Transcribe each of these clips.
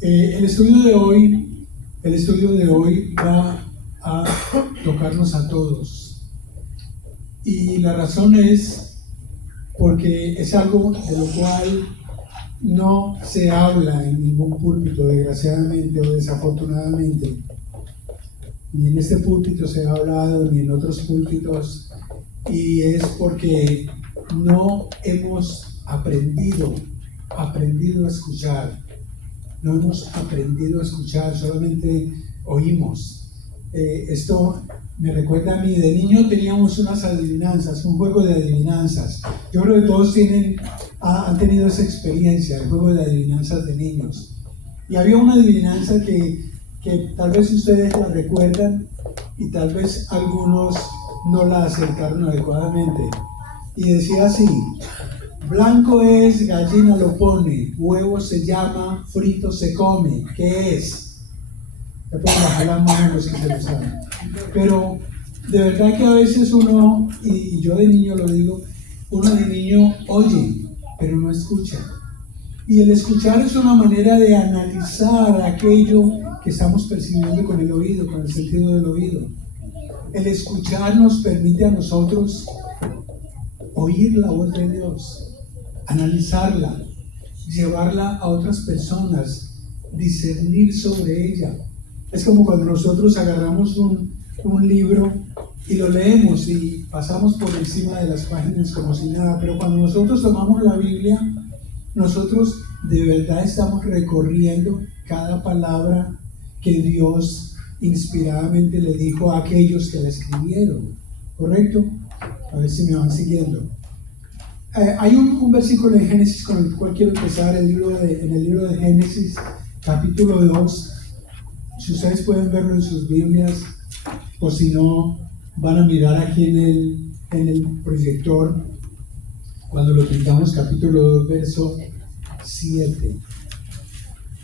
El estudio de hoy va a tocarnos a todos. Y la razón es porque es algo de lo cual no se habla en ningún púlpito, desgraciadamente o desafortunadamente. Ni en este púlpito se ha hablado, ni en otros púlpitos, y es porque no hemos aprendido a escuchar. No hemos aprendido a escuchar, solamente oímos. Esto me recuerda a mí, de niño teníamos unas adivinanzas, un juego de adivinanzas. Yo creo que todos han tenido esa experiencia, el juego de adivinanzas de niños. Y había una adivinanza que tal vez ustedes la recuerdan y tal vez algunos no la acertaron adecuadamente. Y decía así: blanco es, gallina lo pone, huevo se llama, frito se come. ¿Qué es? Ya pueden bajar las manos los que se lo saben. Pero de verdad que a veces uno, y yo de niño lo digo, uno de niño oye, pero no escucha. Y el escuchar es una manera de analizar aquello que estamos percibiendo con el oído, con el sentido del oído. El escuchar nos permite a nosotros oír la voz de Dios, analizarla, llevarla a otras personas, discernir sobre ella. Es como cuando nosotros agarramos un libro y lo leemos y pasamos por encima de las páginas como si nada, pero cuando nosotros tomamos la Biblia, nosotros de verdad estamos recorriendo cada palabra que Dios inspiradamente le dijo a aquellos que la escribieron, ¿correcto? A ver si me van siguiendo. Hay un versículo en Génesis con el cual quiero empezar, en el libro de Génesis, capítulo 2. Si ustedes pueden verlo en sus Biblias, o si no, van a mirar aquí en el proyector, cuando lo pintamos, capítulo 2, verso 7.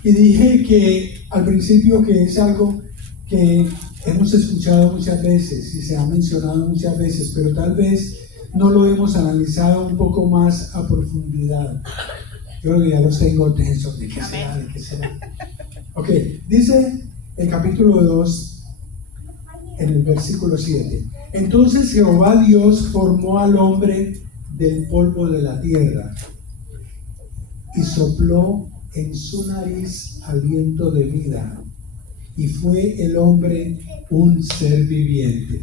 Y dije que al principio que es algo que hemos escuchado muchas veces y se ha mencionado muchas veces, pero tal vez no lo hemos analizado un poco más a profundidad. Yo creo que ya los tengo tensos. ¿De qué será? ¿De qué será? Ok, dice el capítulo 2, en el versículo 7. Entonces Jehová Dios formó al hombre del polvo de la tierra y sopló en su nariz aliento de vida, y fue el hombre un ser viviente.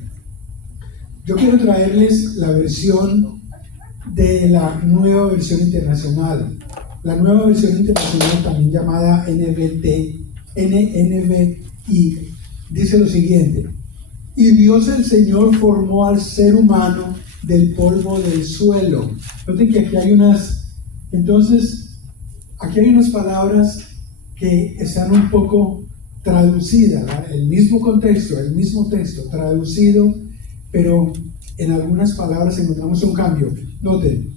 Yo quiero traerles la versión de la Nueva Versión Internacional. La Nueva Versión Internacional, también llamada NVI, dice lo siguiente: y Dios el Señor formó al ser humano del polvo del suelo. Noten que aquí hay unas palabras que están un poco traducidas, ¿verdad? El mismo contexto, el mismo texto traducido, pero en algunas palabras encontramos un cambio. Noten,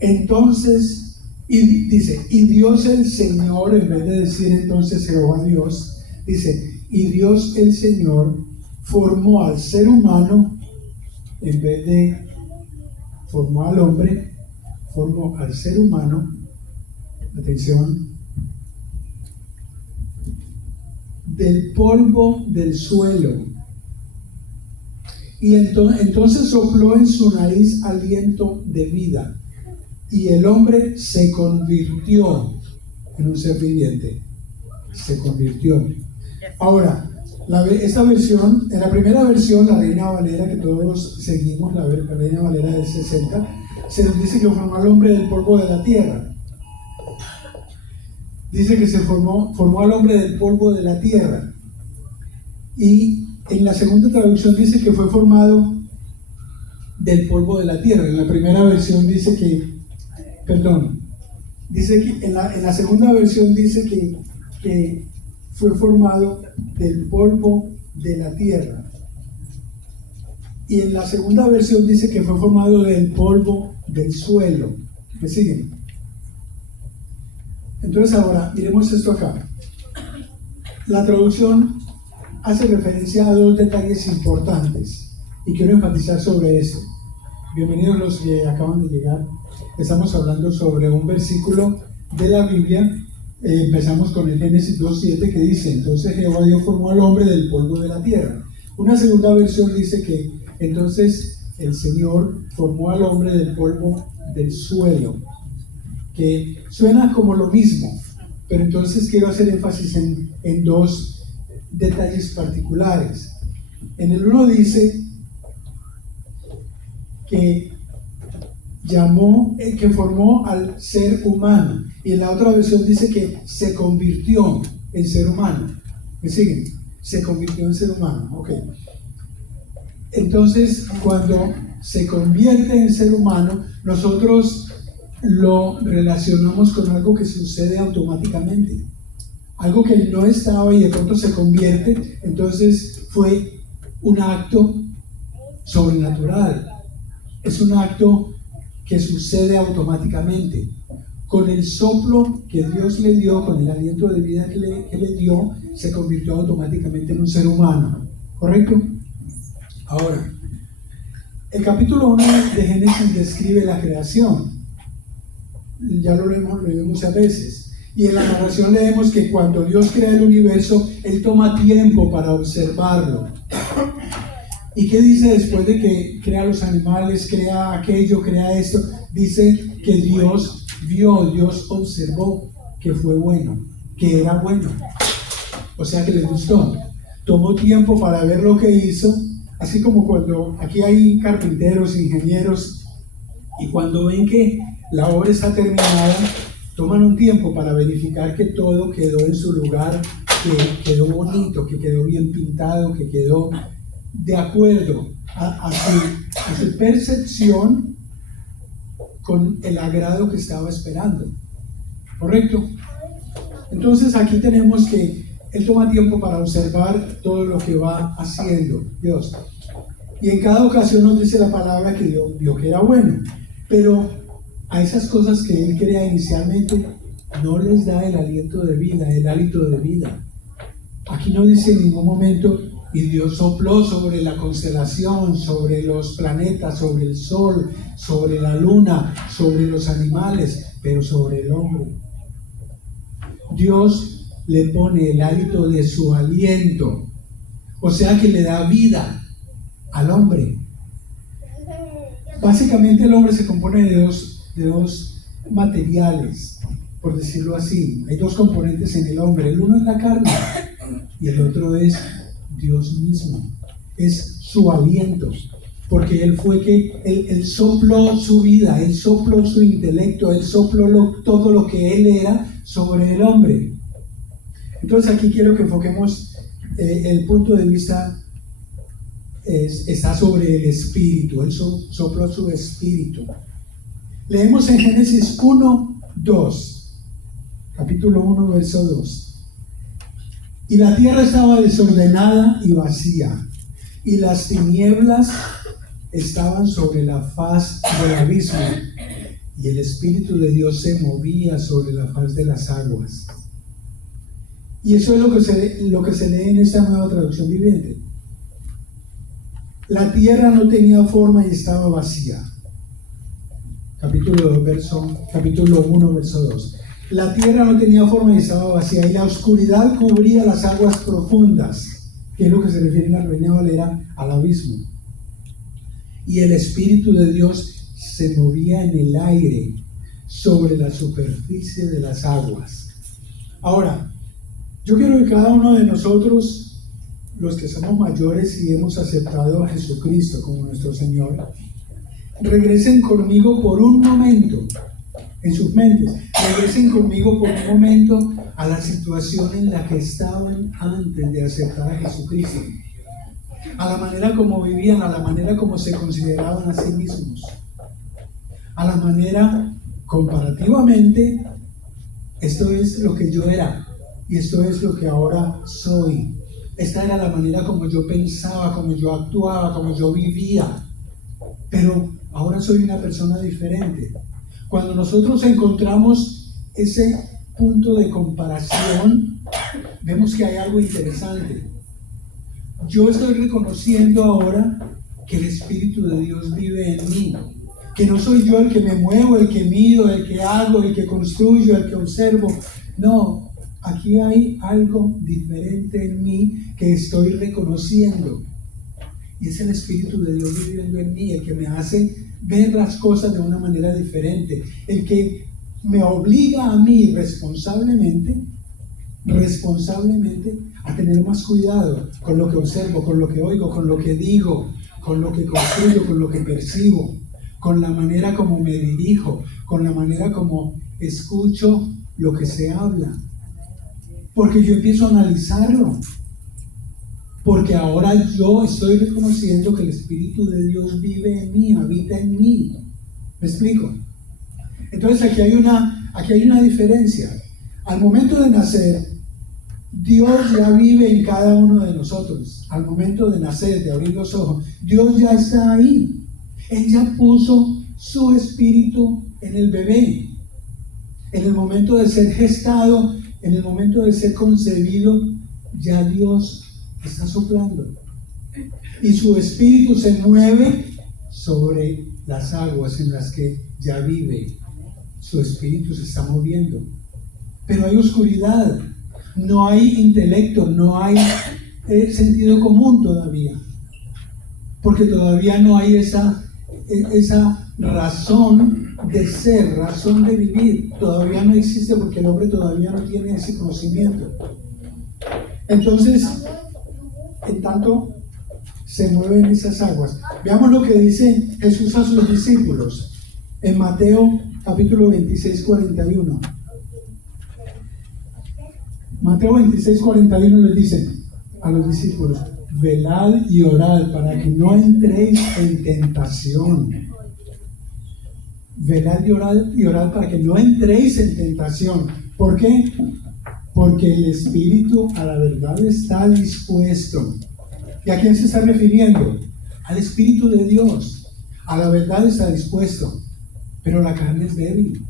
entonces, y dice, y Dios el Señor, en vez de decir entonces Jehová Dios, dice, y Dios el Señor formó al ser humano, en vez de formó al hombre, formó al ser humano, atención, del polvo del suelo. Y entonces sopló en su nariz aliento de vida, y el hombre se convirtió en un ser viviente. Se convirtió. Ahora, esta versión, en la primera versión, la Reina Valera, que todos seguimos, la Reina Valera del 60, se nos dice que formó al hombre del polvo de la tierra. Dice que se formó al hombre del polvo de la tierra. Y en la segunda traducción dice que fue formado del polvo de la tierra. En la primera versión dice que, en la segunda versión dice que fue formado del polvo de la tierra. Y en la segunda versión dice que fue formado del polvo del suelo. ¿Me siguen? Entonces ahora, miremos esto acá. La traducción hace referencia a dos detalles importantes y quiero enfatizar sobre esto. Bienvenidos los que acaban de llegar. Estamos hablando sobre un versículo de la Biblia empezamos con el Génesis 2:7 que dice: entonces Jehová Dios formó al hombre del polvo de la tierra. Una segunda versión dice que entonces el Señor formó al hombre del polvo del suelo, que suena como lo mismo, pero entonces quiero hacer énfasis en dos detalles particulares. En el uno dice que que formó al ser humano, y en la otra versión dice que se convirtió en ser humano. ¿Me siguen? Se convirtió en ser humano. Ok. Entonces, cuando se convierte en ser humano, nosotros lo relacionamos con algo que sucede automáticamente, algo que no estaba y de pronto se convierte. Entonces fue un acto sobrenatural, es un acto que sucede automáticamente. Con el soplo que Dios le dio, con el aliento de vida que le dio, se convirtió automáticamente en un ser humano. ¿Correcto? Ahora, el capítulo 1 de Génesis describe la creación. Ya lo leemos muchas veces. Y en la narración leemos que cuando Dios crea el universo, Él toma tiempo para observarlo. ¿Y qué dice después de que crea los animales, crea aquello, crea esto? Dice que Dios vio, Dios observó que fue bueno, que era bueno. O sea que le gustó. Tomó tiempo para ver lo que hizo, así como cuando aquí hay carpinteros, ingenieros, y cuando ven que la obra está terminada, toman un tiempo para verificar que todo quedó en su lugar, que quedó bonito, que quedó bien pintado, que quedó de acuerdo a su percepción con el agrado que estaba esperando. ¿Correcto? Entonces aquí tenemos que Él toma tiempo para observar todo lo que va haciendo Dios. Y en cada ocasión nos dice la palabra que Dios vio que era bueno. Pero a esas cosas que Él crea inicialmente no les da el aliento de vida, el hálito de vida. Aquí no dice en ningún momento: y Dios sopló sobre la constelación, sobre los planetas, sobre el sol, sobre la luna, sobre los animales, pero sobre el hombre. Dios le pone el hálito de su aliento, o sea que le da vida al hombre. Básicamente el hombre se compone de dos materiales, por decirlo así. Hay dos componentes en el hombre: el uno es la carne y el otro es Dios mismo, es su aliento, porque Él fue que Él sopló su vida, Él sopló su intelecto, Él sopló todo lo que Él era sobre el hombre. Entonces aquí quiero que enfoquemos el punto de vista está sobre el espíritu. Él sopló su espíritu. Leemos en Génesis 1:2, capítulo 1, verso 2. Y la tierra estaba desordenada y vacía, y las tinieblas estaban sobre la faz del abismo, y el Espíritu de Dios se movía sobre la faz de las aguas. Y eso es lo que se lee en esta nueva traducción viviente. La tierra no tenía forma y estaba vacía. Capítulo 1, verso 2. La tierra no tenía forma y estaba vacía, y la oscuridad cubría las aguas profundas, que es lo que se refiere en la Reina Valera al abismo. Y el Espíritu de Dios se movía en el aire sobre la superficie de las aguas. Ahora, yo quiero que cada uno de nosotros, los que somos mayores y hemos aceptado a Jesucristo como nuestro Señor, regresen conmigo por un momento en sus mentes. Regresen conmigo por un momento a la situación en la que estaban antes de aceptar a Jesucristo, a la manera como vivían, a la manera como se consideraban a sí mismos, a la manera comparativamente: esto es lo que yo era y esto es lo que ahora soy. Esta era la manera como yo pensaba, como yo actuaba, como yo vivía, pero ahora soy una persona diferente. Cuando nosotros encontramos ese punto de comparación, vemos que hay algo interesante. Yo estoy reconociendo ahora que el Espíritu de Dios vive en mí, que no soy yo el que me muevo, el que mido, el que hago, el que construyo, el que observo. No, aquí hay algo diferente en mí que estoy reconociendo. Y es el Espíritu de Dios viviendo en mí, el que me hace ver las cosas de una manera diferente, el que me obliga a mí responsablemente a tener más cuidado con lo que observo, con lo que oigo, con lo que digo, con lo que construyo, con lo que percibo, con la manera como me dirijo, con la manera como escucho lo que se habla. Porque yo empiezo a analizarlo. Porque ahora yo estoy reconociendo que el Espíritu de Dios vive en mí, habita en mí. ¿Me explico? Entonces aquí hay una diferencia. Al momento de nacer, Dios ya vive en cada uno de nosotros. Al momento de nacer, de abrir los ojos, Dios ya está ahí. Él ya puso su Espíritu en el bebé. En el momento de ser gestado, en el momento de ser concebido, ya Dios está soplando. Y su Espíritu se mueve sobre las aguas en las que ya vive. Su Espíritu se está moviendo. Pero hay oscuridad, no hay intelecto, no hay sentido común todavía. Porque todavía no hay esa razón de ser, razón de vivir. Todavía no existe porque el hombre todavía no tiene ese conocimiento. Entonces, en tanto se mueven esas aguas. Veamos lo que dice Jesús a sus discípulos en Mateo capítulo 26, 41. Mateo 26, 41 les dice a los discípulos: velad y orad para que no entréis en tentación. Velad y orad para que no entréis en tentación. ¿Por qué? Porque el espíritu a la verdad está dispuesto. ¿Y a quién se está refiriendo? Al Espíritu de Dios. A la verdad está dispuesto. Pero la carne es débil.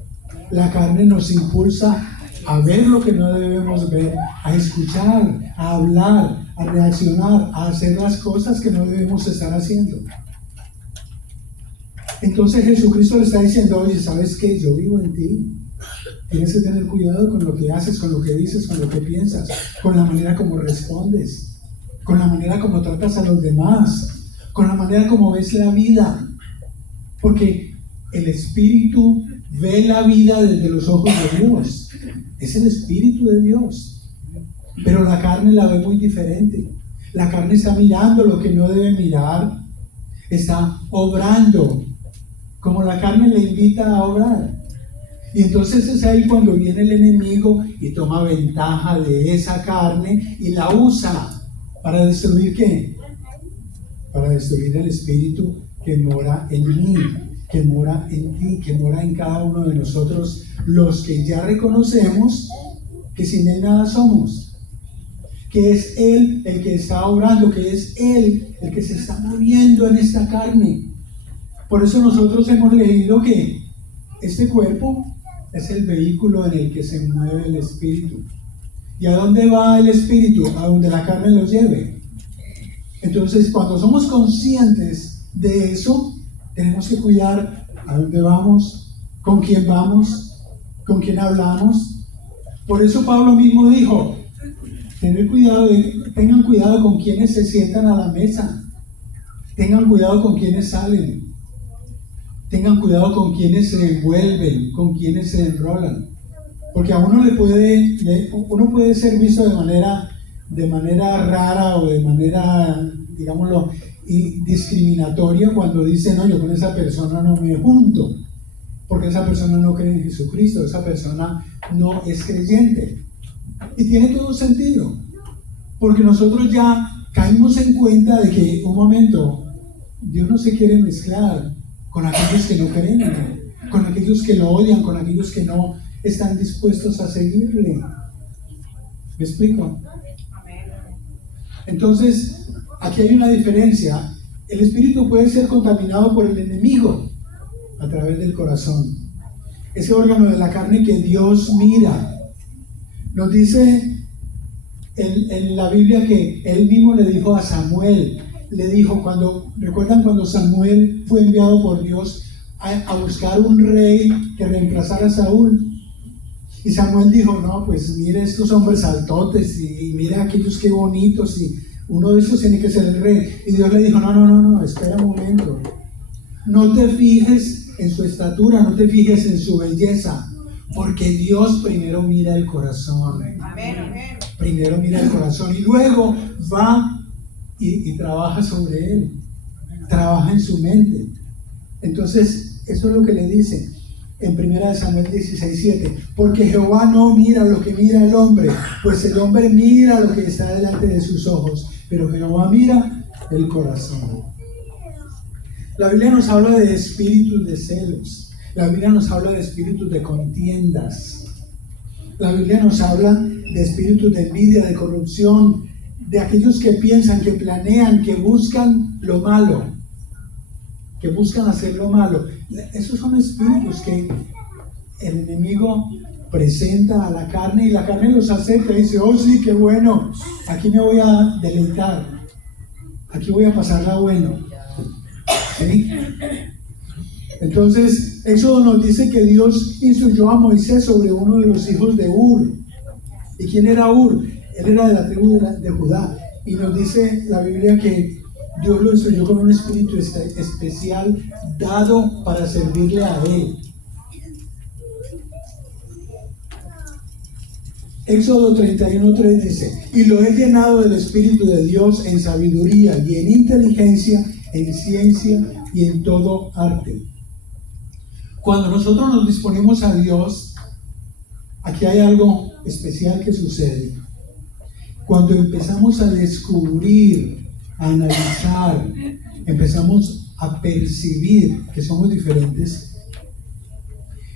La carne nos impulsa a ver lo que no debemos ver, a escuchar, a hablar, a reaccionar, a hacer las cosas que no debemos estar haciendo. Entonces Jesucristo le está diciendo: oye, ¿sabes qué? Yo vivo en ti. Tienes que tener cuidado con lo que haces, con lo que dices, con lo que piensas, con la manera como respondes, con la manera como tratas a los demás, con la manera como ves la vida. Porque el Espíritu ve la vida desde los ojos de Dios. Es el Espíritu de Dios. Pero la carne la ve muy diferente. La carne está mirando lo que no debe mirar. Está obrando como la carne le invita a obrar. Y entonces es ahí cuando viene el enemigo y toma ventaja de esa carne y la usa para destruir ¿qué? Para destruir el Espíritu que mora en mí, que mora en ti, que mora en cada uno de nosotros, los que ya reconocemos que sin Él nada somos, que es Él el que está obrando, que es Él el que se está moviendo en esta carne. Por eso nosotros hemos leído que este cuerpo es el vehículo en el que se mueve el Espíritu. ¿Y a dónde va el Espíritu? A donde la carne los lleve. Entonces, cuando somos conscientes de eso, tenemos que cuidar a dónde vamos, con quién hablamos. Por eso Pablo mismo dijo: tengan cuidado con quienes se sientan a la mesa, tengan cuidado con quienes salen, tengan cuidado con quienes se envuelven, con quienes se enrolan, porque a uno uno puede ser visto de manera rara o de manera, digámoslo, discriminatoria cuando dice: no, yo con esa persona no me junto, porque esa persona no cree en Jesucristo, esa persona no es creyente. Y tiene todo sentido, porque nosotros ya caímos en cuenta de que, un momento, Dios no se quiere mezclar con aquellos que no creen, con aquellos que lo odian, con aquellos que no están dispuestos a seguirle. ¿Me explico? Entonces, aquí hay una diferencia. El espíritu puede ser contaminado por el enemigo a través del corazón, ese órgano de la carne que Dios mira. Nos dice en la Biblia que Él mismo le dijo a Samuel, ¿recuerdan cuando Samuel fue enviado por Dios a buscar un rey que reemplazara a Saúl? Y Samuel dijo, no, pues mire estos hombres altotes y mire aquellos qué bonitos y uno de estos tiene que ser el rey. Y Dios le dijo, no, espera un momento. No te fijes en su estatura, no te fijes en su belleza, porque Dios primero mira el corazón. Primero mira el corazón y luego va y trabaja sobre él, trabaja en su mente. Entonces, eso es lo que le dice en 1 Samuel 16:7, porque Jehová no mira lo que mira el hombre, pues el hombre mira lo que está delante de sus ojos, pero Jehová mira el corazón. La Biblia nos habla de espíritus de celos, la Biblia nos habla de espíritus de contiendas, la Biblia nos habla de espíritus de envidia, de corrupción, de aquellos que piensan, que planean, que buscan lo malo, que buscan hacer lo malo. Esos son espíritus que el enemigo presenta a la carne y la carne los acepta y dice, oh sí, qué bueno, aquí me voy a deleitar, aquí voy a pasarla bueno. ¿Sí? Entonces, Éxodo nos dice que Dios instruyó a Moisés sobre uno de los hijos de Ur. ¿Y quién era Ur? Él era de la tribu de Judá. Y nos dice la Biblia que Dios lo instruyó con un espíritu especial dado para servirle a él. Éxodo 31:3 dice, y lo he llenado del Espíritu de Dios en sabiduría y en inteligencia, en ciencia y en todo arte. Cuando nosotros nos disponemos a Dios, aquí hay algo especial que sucede. Cuando empezamos a descubrir, a analizar, empezamos a percibir que somos diferentes,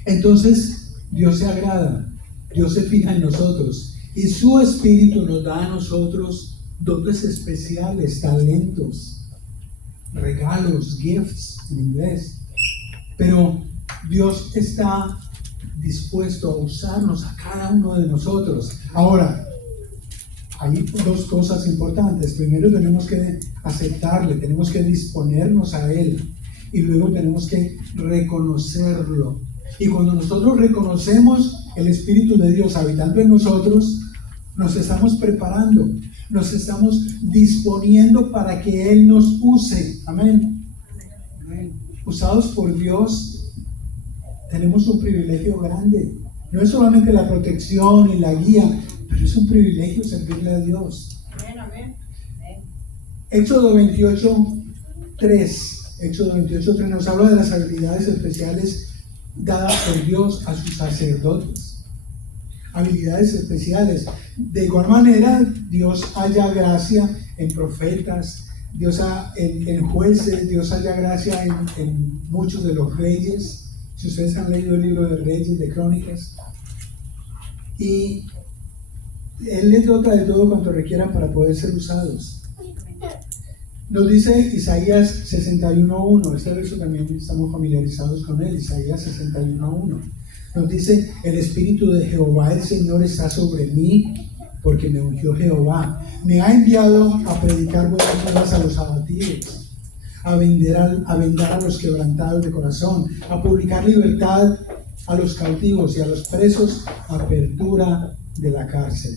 entonces Dios se agrada, Dios se fija en nosotros y su Espíritu nos da a nosotros dones especiales, talentos, regalos, gifts en inglés. Pero Dios está dispuesto a usarnos a cada uno de nosotros. Ahora, hay dos cosas importantes. Primero tenemos que aceptarle, tenemos que disponernos a Él y luego tenemos que reconocerlo. Y cuando nosotros reconocemos el Espíritu de Dios habitando en nosotros, nos estamos preparando, nos estamos disponiendo para que Él nos use. Amén. Usados por Dios, tenemos un privilegio grande. No es solamente la protección y la guía, pero es un privilegio servirle a Dios. Amén. Éxodo 28:3 nos habla de las habilidades especiales dadas por Dios a sus sacerdotes. Habilidades especiales. De igual manera, Dios halla gracia en profetas, Dios en jueces, Dios halla gracia en muchos de los reyes. Si ustedes han leído el libro de Reyes, de Crónicas, y Él les dota de todo cuanto requieran para poder ser usados. Nos dice Isaías 61:1, este verso también estamos familiarizados con él, Isaías 61:1. Nos dice, el Espíritu de Jehová el Señor está sobre mí, porque me ungió Jehová. Me ha enviado a predicar buenas nuevas a los abatidos, a vendar a los quebrantados de corazón, a publicar libertad a los cautivos y a los presos, apertura de la cárcel.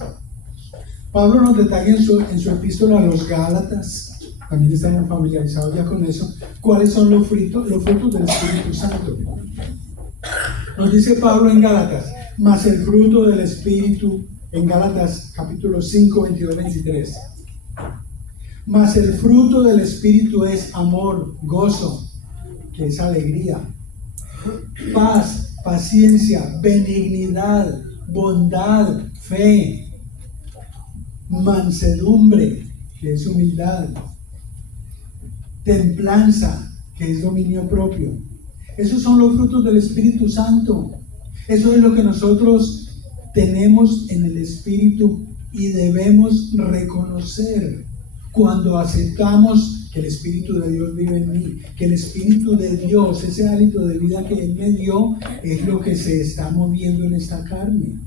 Pablo nos detalla en su epístola a los Gálatas, también estamos familiarizados ya con eso, cuáles son los frutos del Espíritu Santo. Nos dice Pablo en Gálatas, mas el fruto del Espíritu, en Gálatas capítulo 5, 22, 23. Mas el fruto del Espíritu es amor, gozo, que es alegría, paz, paciencia, benignidad, bondad, fe, mansedumbre, que es humildad, templanza, que es dominio propio. Esos son los frutos del Espíritu Santo. Eso es lo que nosotros tenemos en el Espíritu y debemos reconocer cuando aceptamos que el Espíritu de Dios vive en mí, que el Espíritu de Dios, ese hálito de vida que Él me dio, es lo que se está moviendo en esta carne.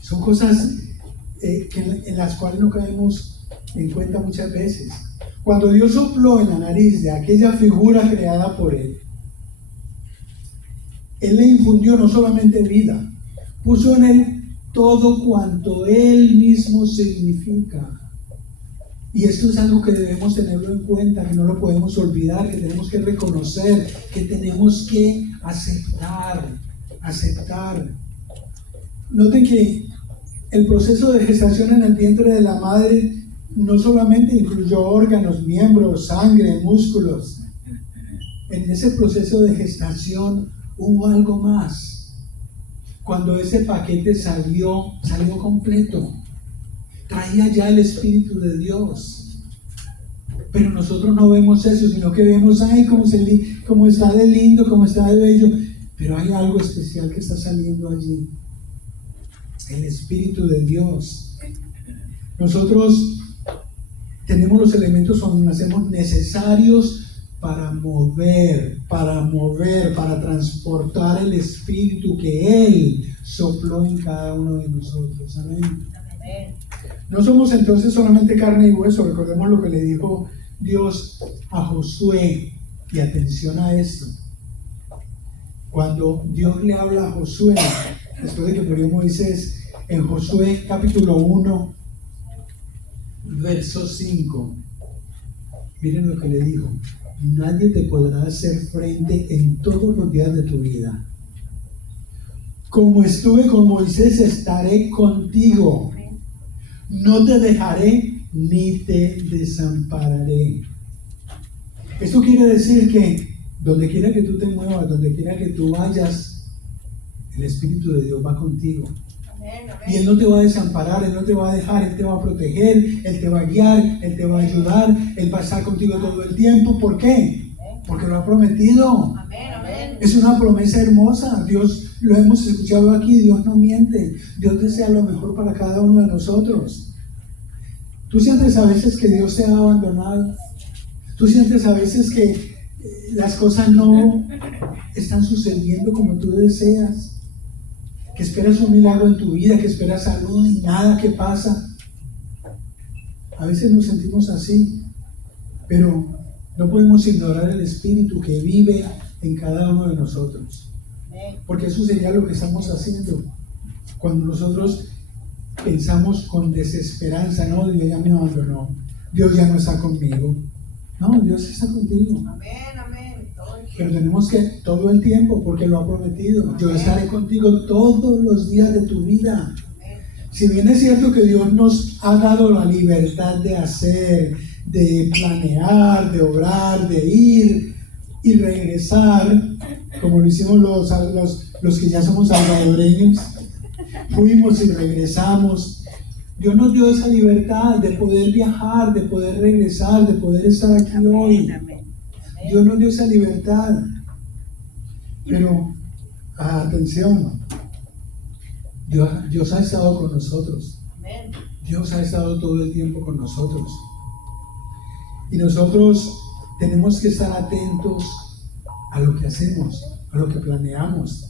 Son cosas en las cuales no caemos en cuenta muchas veces. Cuando Dios sopló en la nariz de aquella figura creada por Él, Él le infundió no solamente vida, puso en él todo cuanto él mismo significa. Y esto es algo que debemos tenerlo en cuenta, que no lo podemos olvidar, que tenemos que reconocer, que tenemos que aceptar. Noten que el proceso de gestación en el vientre de la madre no solamente incluyó órganos, miembros, sangre, músculos. En ese proceso de gestación hubo algo más. Cuando ese paquete salió completo. Traía ya el Espíritu de Dios. Pero nosotros no vemos eso, sino que vemos, ay, cómo está de lindo, cómo está de bello. Pero hay algo especial que está saliendo allí. El Espíritu de Dios. Nosotros tenemos los elementos cuando nacemos necesarios para mover, para transportar el Espíritu que Él sopló en cada uno de nosotros. Amén. No somos entonces solamente carne y hueso. Recordemos lo que le dijo Dios a Josué. Y atención a esto. Cuando Dios le habla a Josué, después de que murió Moisés, en Josué capítulo 1, verso 5, miren lo que le dijo: nadie te podrá hacer frente en todos los días de tu vida. Como estuve con Moisés, estaré contigo. No te dejaré ni te desampararé. Esto quiere decir que donde quiera que tú te muevas, donde quiera que tú vayas, el Espíritu de Dios va contigo. Y Él no te va a desamparar, Él no te va a dejar, Él te va a proteger, Él te va a guiar, Él te va a ayudar, Él va a estar contigo todo el tiempo. ¿Por qué? Porque lo ha prometido. Es una promesa hermosa. Dios, lo hemos escuchado aquí, Dios no miente. Dios desea lo mejor para cada uno de nosotros. Tú sientes a veces que Dios te ha abandonado. Tú sientes a veces que las cosas no están sucediendo como tú deseas, que esperas un milagro en tu vida, que esperas salud y nada que pasa. A veces nos sentimos así, pero no podemos ignorar el Espíritu que vive en cada uno de nosotros, porque eso sería lo que estamos haciendo cuando nosotros pensamos con desesperanza: no, Dios ya me abandonó, Dios ya no está conmigo. No, Dios está contigo. Pero tenemos que todo el tiempo, porque lo ha prometido: yo estaré contigo todos los días de tu vida. Si bien es cierto que Dios nos ha dado la libertad de hacer, de planear, de obrar, de ir y regresar, como lo hicimos los que ya somos salvadoreños, fuimos y regresamos. Dios nos dio esa libertad de poder viajar, de poder regresar, de poder estar aquí hoy. Dios nos dio esa libertad. Pero, atención, Dios ha estado con nosotros. Dios ha estado todo el tiempo con nosotros. Y nosotros tenemos que estar atentos a lo que hacemos, a lo que planeamos.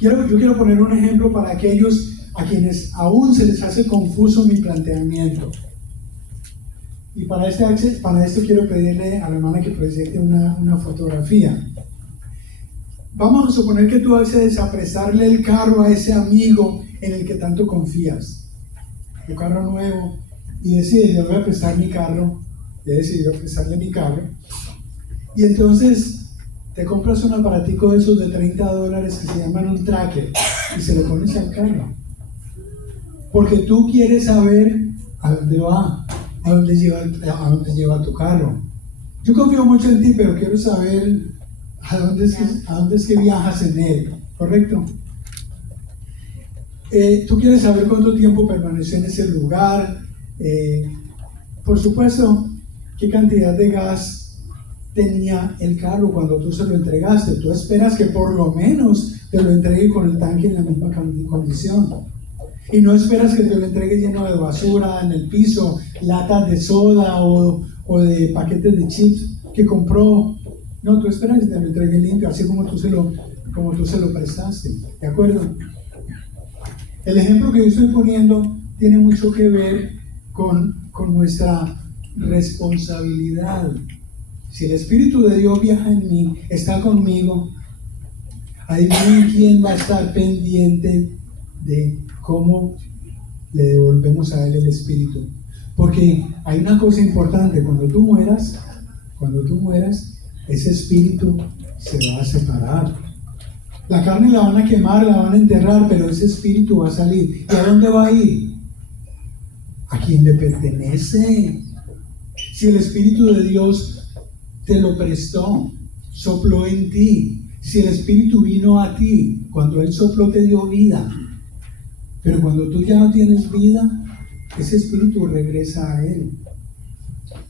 Yo quiero poner un ejemplo para aquellos a quienes aún se les hace confuso mi planteamiento. Y para esto quiero pedirle a la hermana que proyecte una fotografía. Vamos a suponer que tú accedes a prestarle el carro a ese amigo en el que tanto confías. Tu carro nuevo, y decides: yo voy a prestar mi carro. Ya decidió prestarle mi carro. Y entonces te compras un aparatico de esos de $30 que se llaman un tracker y se lo pones al carro. Porque tú quieres saber a dónde va, a dónde lleva tu carro. Yo confío mucho en ti, pero quiero saber a dónde es que viajas en él, ¿correcto? Tú quieres saber cuánto tiempo permaneció en ese lugar. Por supuesto, qué cantidad de gas tenía el carro cuando tú se lo entregaste. Tú esperas que por lo menos te lo entregue con el tanque en la misma condición. Y no esperas que te lo entregue lleno de basura en el piso, latas de soda o de paquetes de chips que compró. No, tú esperas que te lo entregue limpio, así como tú se lo prestaste. ¿De acuerdo? El ejemplo que yo estoy poniendo tiene mucho que ver con nuestra responsabilidad. Si el Espíritu de Dios viaja en mí, está conmigo, adivinen quién va a estar pendiente de cómo le devolvemos a Él el Espíritu. Porque hay una cosa importante, cuando tú mueras, ese Espíritu se va a separar. La carne la van a quemar, la van a enterrar, pero ese Espíritu va a salir. ¿Y a dónde va a ir? A quien le pertenece. Si el Espíritu de Dios te lo prestó, sopló en ti, si el Espíritu vino a ti, cuando Él sopló te dio vida, pero cuando tú ya no tienes vida, ese Espíritu regresa a Él.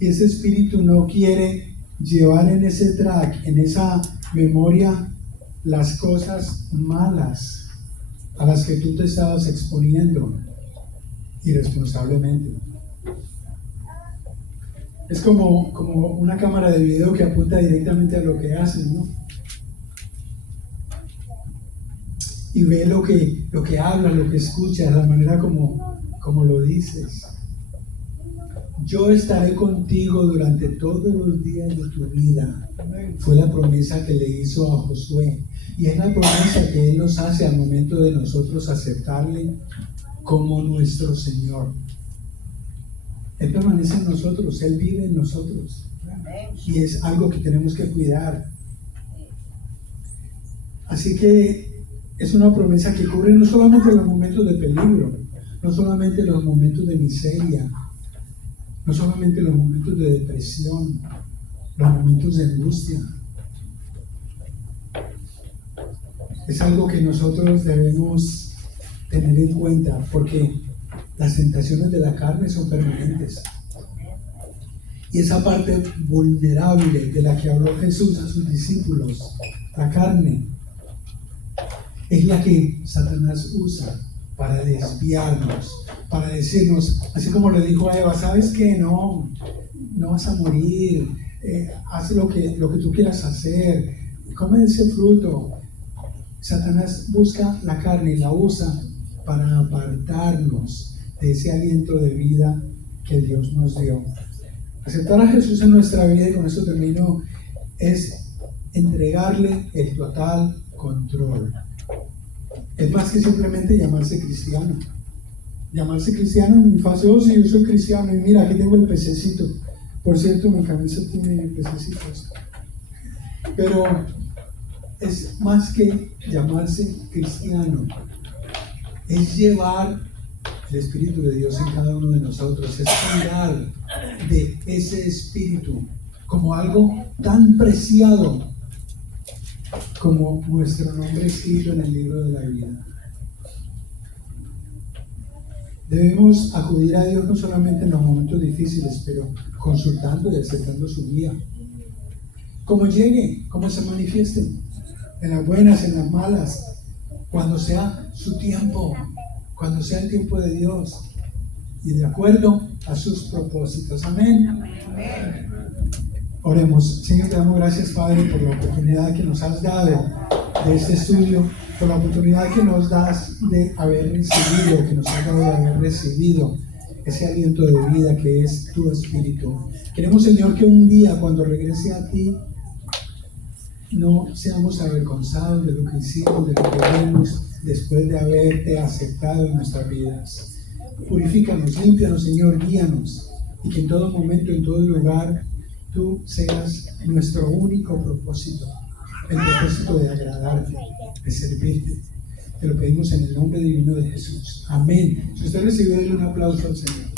Y ese Espíritu no quiere llevar en ese track, en esa memoria, las cosas malas a las que tú te estabas exponiendo irresponsablemente. Es como una cámara de video que apunta directamente a lo que haces, ¿no? Y ve lo que hablas, lo que escuchas, la manera como lo dices. Yo estaré contigo durante todos los días de tu vida. Fue la promesa que le hizo a Josué. Y es la promesa que Él nos hace al momento de nosotros aceptarle como nuestro Señor. Él permanece en nosotros, Él vive en nosotros. Y es algo que tenemos que cuidar. Así que es una promesa que cubre no solamente los momentos de peligro, no solamente los momentos de miseria, no solamente los momentos de depresión, los momentos de angustia. Es algo que nosotros debemos tener en cuenta, porque las tentaciones de la carne son permanentes. Y esa parte vulnerable de la que habló Jesús a sus discípulos, la carne, es la que Satanás usa para desviarnos, para decirnos, así como le dijo a Eva, ¿sabes qué? No vas a morir, haz lo que tú quieras hacer, come de ese fruto. Satanás busca la carne y la usa para apartarnos de ese aliento de vida que Dios nos dio. Aceptar a Jesús en nuestra vida, y con eso termino, es entregarle el total control. Es más que simplemente llamarse cristiano. Llamarse cristiano es muy fácil. Oh, sí, yo soy cristiano y mira, aquí tengo el pececito. Por cierto, mi camisa tiene pececitos. Pero es más que llamarse cristiano. Es llevar el Espíritu de Dios en cada uno de nosotros. Es cuidar de ese Espíritu como algo tan preciado como nuestro nombre escrito en el libro de la vida. Debemos acudir a Dios no solamente en los momentos difíciles, pero consultando y aceptando su guía. Como llegue, como se manifieste, en las buenas, en las malas, cuando sea su tiempo, cuando sea el tiempo de Dios y de acuerdo a sus propósitos. Amén. Oremos. Señor, te damos gracias, Padre, por la oportunidad que nos has dado de este estudio, por la oportunidad que nos das de haber recibido, que nos has dado de haber recibido ese aliento de vida que es tu Espíritu. Queremos, Señor, que un día cuando regrese a ti no seamos avergonzados de lo que hicimos, de lo que vemos después de haberte aceptado en nuestras vidas. Purifícanos, límpianos, Señor, guíanos, y que en todo momento, en todo lugar, tú seas nuestro único propósito, el propósito de agradarte, de servirte. Te lo pedimos en el nombre divino de Jesús. Amén. Si usted recibió, denle un aplauso al Señor.